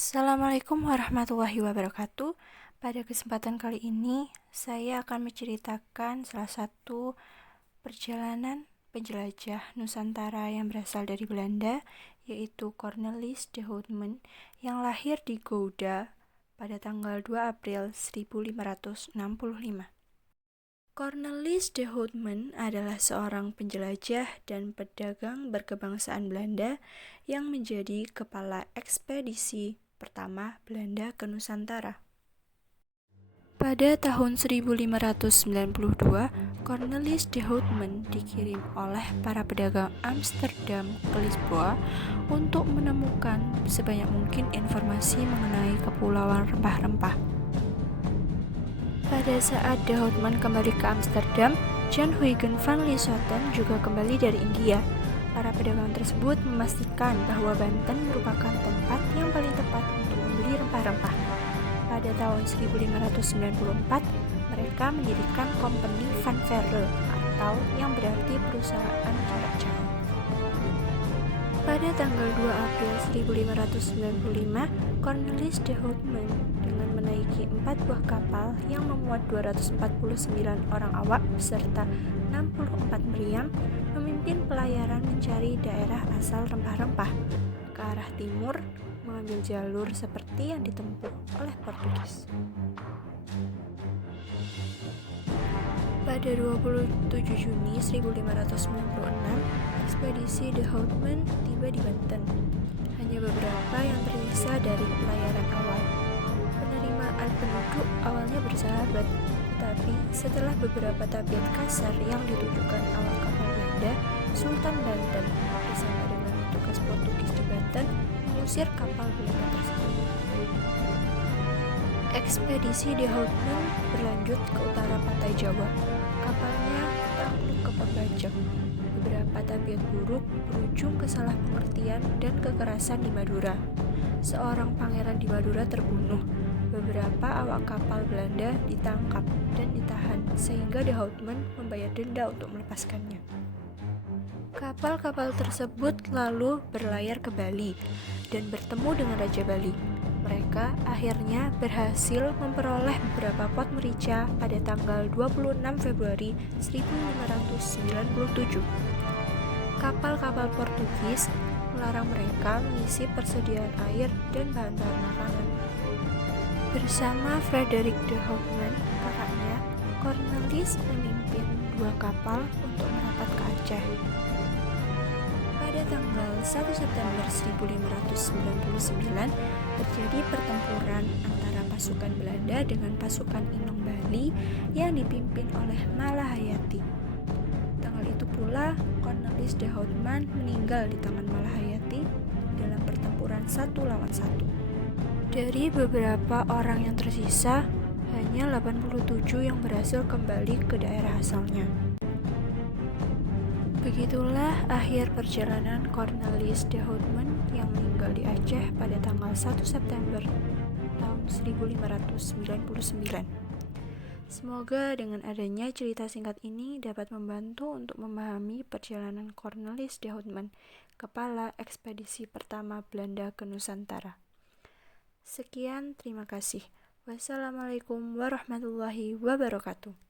Assalamualaikum warahmatullahi wabarakatuh. Pada kesempatan kali ini, saya akan menceritakan salah satu perjalanan penjelajah Nusantara yang berasal dari Belanda, yaitu Cornelis de Houtman, yang lahir di Gouda pada tanggal 2 April 1565. Cornelis de Houtman adalah seorang penjelajah dan pedagang berkebangsaan Belanda yang menjadi kepala ekspedisi pertama Belanda ke Nusantara. Pada tahun 1592, Cornelis de Houtman dikirim oleh para pedagang Amsterdam ke Lisboa untuk menemukan sebanyak mungkin informasi mengenai kepulauan rempah-rempah. Pada saat de Houtman kembali ke Amsterdam, Jan Huygens van Lieshoten juga kembali dari India. Para pedagang tersebut memastikan bahwa Banten merupakan tempat yang paling tepat untuk membeli rempah-rempah. Pada tahun 1594, mereka mendirikan Compagnie van Verre atau yang berarti perusahaan jarak jauh. Pada tanggal 2 April 1595, Cornelis de Houtman dengan menaiki 4 buah kapal yang memuat 249 orang awak beserta 64 meriam memimpin pelayaran mencari daerah asal rempah-rempah ke arah timur, mengambil jalur seperti yang ditempuh oleh Portugis. Pada 27 Juni 1596, ekspedisi de Houtman tiba di Banten. Hanya beberapa yang tersisa dari pelayaran awal. Penerimaan penduduk awalnya bersahabat, tetapi setelah beberapa tabiat kasar yang ditujukan awak kapal Belanda, Sultan Banten bersama dengan petugas Portugis di Banten mengusir kapal Belanda tersebut. Ekspedisi de Houtman berlanjut ke utara pantai Jawa. Kapalnya takluk ke pembajak. Beberapa tabiat buruk berujung kesalahpengertian dan kekerasan di Madura. Seorang pangeran di Madura terbunuh. Beberapa awak kapal Belanda ditangkap dan ditahan sehingga de Houtman membayar denda untuk melepaskannya. Kapal-kapal tersebut lalu berlayar ke Bali dan bertemu dengan Raja Bali. Mereka akhirnya berhasil memperoleh beberapa pot merica pada tanggal 26 Februari 1597. Kapal-kapal Portugis melarang mereka mengisi persediaan air dan bahan-bahan makanan. Bersama Frederik de Houtman, kakaknya, Cornelis memimpin 2 kapal untuk merapat ke Aceh. Pada tanggal 1 September 1599, terjadi pertempuran antara pasukan Belanda dengan pasukan Inong Bali yang dipimpin oleh Malahayati. Tanggal itu pula, Cornelis de Houtman meninggal di tangan Malahayati dalam pertempuran 1 lawan 1. Dari beberapa orang yang tersisa, hanya 87 yang berhasil kembali ke daerah asalnya. Begitulah akhir perjalanan Cornelis de Houtman yang meninggal di Aceh pada tanggal 1 September tahun 1599. Semoga dengan adanya cerita singkat ini dapat membantu untuk memahami perjalanan Cornelis de Houtman, kepala ekspedisi pertama Belanda ke Nusantara. Sekian, terima kasih. Wassalamualaikum warahmatullahi wabarakatuh.